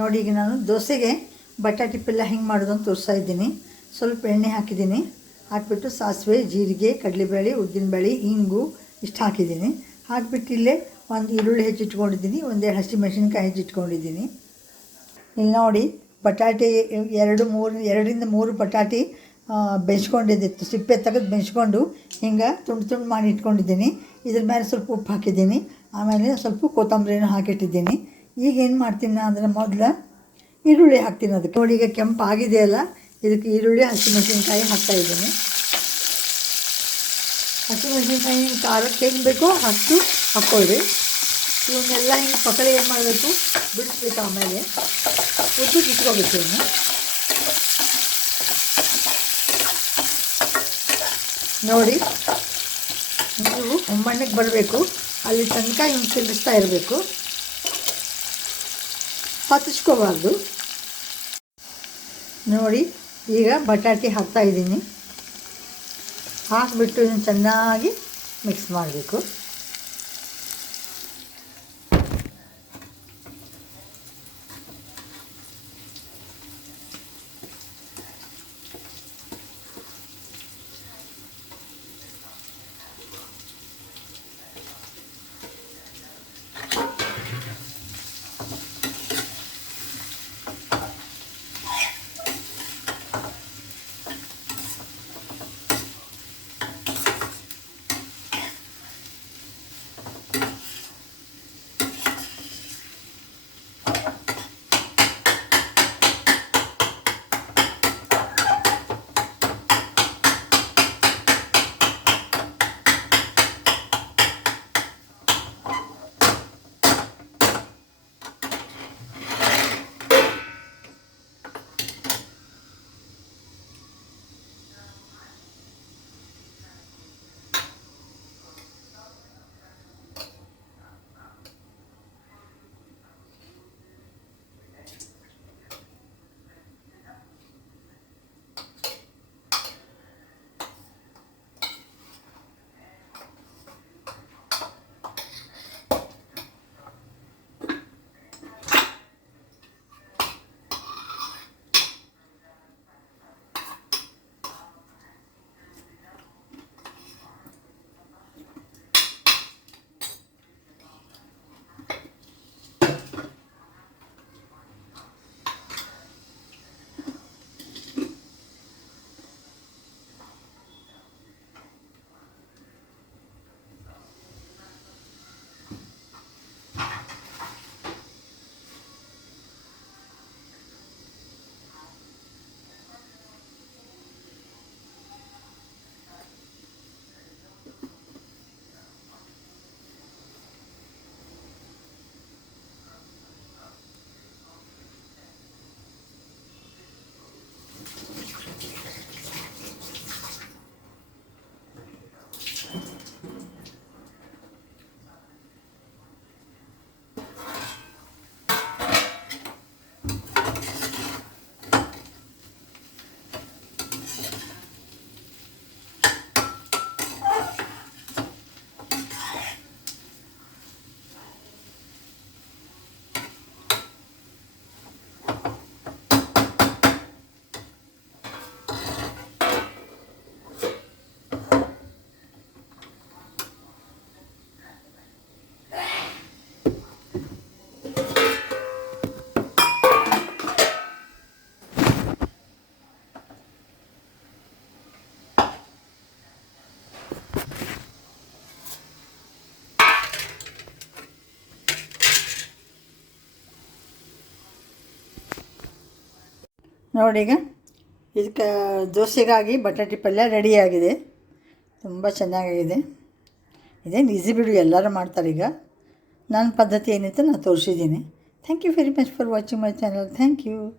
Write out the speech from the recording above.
ನೋಡಿ, ಈಗ ನಾನು ದೋಸೆಗೆ ಬಟಾಟಿ ಪಲ್ಯ ಹೆಂಗೆ ಮಾಡೋದು ಅಂತ ತೋರಿಸ್ತಾ ಇದ್ದೀನಿ. ಸ್ವಲ್ಪ ಎಣ್ಣೆ ಹಾಕಿದ್ದೀನಿ. ಹಾಕಿಬಿಟ್ಟು ಸಾಸಿವೆ, ಜೀರಿಗೆ ಕಡಲೆಬೇಳೆ ಉದ್ದಿನಬೇಳೆ ಹಿಂಗು ಇಷ್ಟು ಹಾಕಿದ್ದೀನಿ. ಹಾಕಿಬಿಟ್ಟು ಇಲ್ಲೇ ಒಂದು ಈರುಳ್ಳಿ ಹೆಚ್ಚಿಟ್ಕೊಂಡಿದ್ದೀನಿ ಒಂದೆರಡು ಹಸಿಮೆಣಸಿನ್ಕಾಯಿ ಹೆಚ್ಚಿಟ್ಕೊಂಡಿದ್ದೀನಿ ಇಲ್ಲಿ ನೋಡಿ, ಬಟಾಟೆ ಎರಡು ಮೂರು, ಎರಡರಿಂದ ಮೂರು ಬಟಾಟೆ ಬೆಂಚ್ಕೊಂಡಿದ್ದಿತ್ತು ಸಿಪ್ಪೆ ತೆಗೆದು ಬೆಂಚ್ಕೊಂಡು ಹಿಂಗೆ ತುಂಡು ತುಂಡು ಮಾಡಿ ಇಟ್ಕೊಂಡಿದ್ದೀನಿ. ಇದ್ರ ಮೇಲೆ ಸ್ವಲ್ಪ ಉಪ್ಪು ಹಾಕಿದ್ದೀನಿ. ಆಮೇಲೆ ಸ್ವಲ್ಪ ಕೊತ್ತಂಬರಿನೂ ಹಾಕಿಟ್ಟಿದ್ದೀನಿ. ಈಗ ಏನು ಮಾಡ್ತೀನಿ ಅಂದರೆ ಮೊದಲು ಈರುಳ್ಳಿ ಹಾಕ್ತೀನಿ ಅದಕ್ಕೆ. ನೋಡಿ, ಈಗ ಕೆಂಪು ಆಗಿದೆಯಲ್ಲ ಇದಕ್ಕೆ ಈರುಳ್ಳಿ, ಹಸಿಮೆಣಸಿನ್ಕಾಯಿ ಹಾಕ್ತಾಯಿದ್ದೀನಿ ಹಸಿಮೆಣಸಿನ್ಕಾಯಿ ಖಾರಕ್ಕೆ ಹೆಂಗೆ ಬೇಕೋ ಅಷ್ಟು ಹಾಕ್ಕೊಳ್ಳಿ ಇವನ್ನೆಲ್ಲ ಹಿಂಗೆ ಪಕ್ಕಳೆ ಏನು ಮಾಡಬೇಕು? ಬಿಡಿಸ್ಬೇಕು ಆಮೇಲೆ. ಉದ್ದು ಇಟ್ಕೋಬೇಕು ಇನ್ನು ನೋಡಿ ನೀವು ಹೊಂಬಣ್ಣಕ್ಕೆ ಬರಬೇಕು. ಅಲ್ಲಿ ತನಕ ಹಿಂಗೆ ತಿರುಗಿಸ್ತಾ ಇರಬೇಕು. ಹತ್ತಿಸ್ಕೋಬಾರ್ದು ನೋಡಿ ಈಗ ಬಟಾಟೆ ಹಾಕ್ತಾಯಿದ್ದೀನಿ ಹಾಕಿಬಿಟ್ಟು ಚೆನ್ನಾಗಿ ಮಿಕ್ಸ್ ಮಾಡಬೇಕು. ನೋಡಿ ಈಗ. ಇದಕ್ಕೆ ದೋಸೆಗಾಗಿ ಬಟಾಟೆ ಪಲ್ಯ ರೆಡಿಯಾಗಿದೆ. ತುಂಬ ಚೆನ್ನಾಗಿದೆ ಇದೇನು ಈಸಿ ಬಿಡು, ಎಲ್ಲರೂ ಮಾಡ್ತಾರೆ ಈಗ. ನನ್ನ ಪದ್ಧತಿ ಏನಿತ್ತು ನಾನು ತೋರಿಸಿದ್ದೀನಿ. Thank you very much for watching my channel thank you